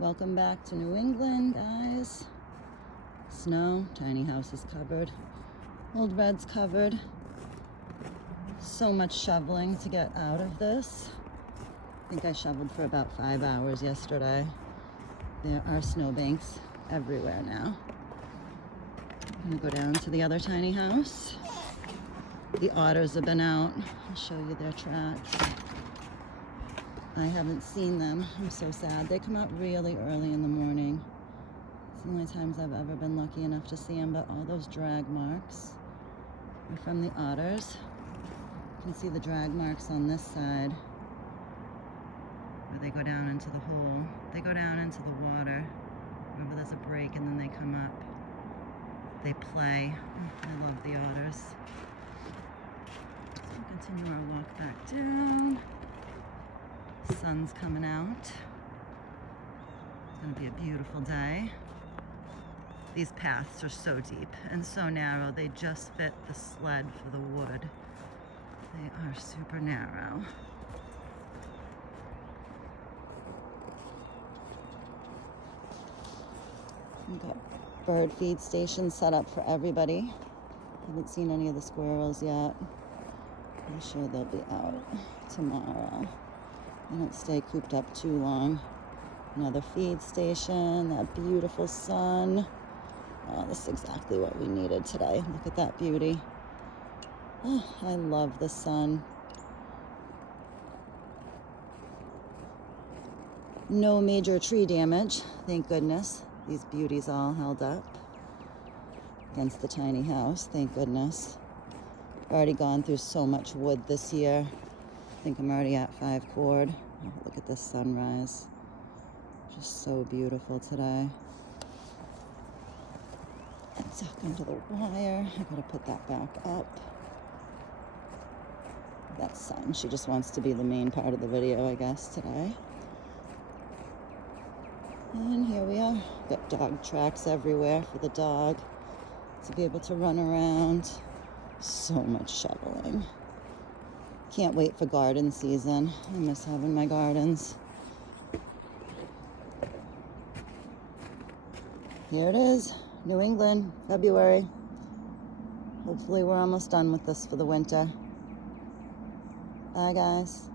Welcome back to New England, guys. Snow, tiny house is covered. Old Red's covered. So much shoveling to get out of this. I think I shoveled for about 5 hours yesterday. There are snowbanks everywhere now. I'm gonna go down to the other tiny house. The otters have been out. I'll show you their tracks. I haven't seen them. I'm so sad. They come out really early in the morning. It's the only times I've ever been lucky enough to see them, but all those drag marks are from the otters. You can see the drag marks on this side where they go down into the hole. They go down into the water wherever there's a break, and then they come up. They play. I love the otters. So we'll continue our walk back down. Sun's coming out. It's gonna be a beautiful day. These paths are so deep and so narrow, they just fit the sled for the wood. They are super narrow. We've got bird feed stations set up for everybody. Haven't seen any of the squirrels yet. I'm sure they'll be out tomorrow. I don't stay cooped up too long. Another feed station, that beautiful sun. Oh, this is exactly what we needed today. Look at that beauty. Oh, I love the sun. No major tree damage, thank goodness. These beauties all held up against the tiny house, thank goodness. I've already gone through so much wood this year. I think I'm already at 5 cord. Oh, look at this sunrise. Just so beautiful today. And stuck under the wire. I gotta put that back up. That sun, she just wants to be the main part of the video, I guess, today. And here we are. Got dog tracks everywhere for the dog to be able to run around. So much shoveling. Can't wait for garden season. I miss having my gardens. Here it is, New England, February. Hopefully we're almost done with this for the winter. Bye, guys.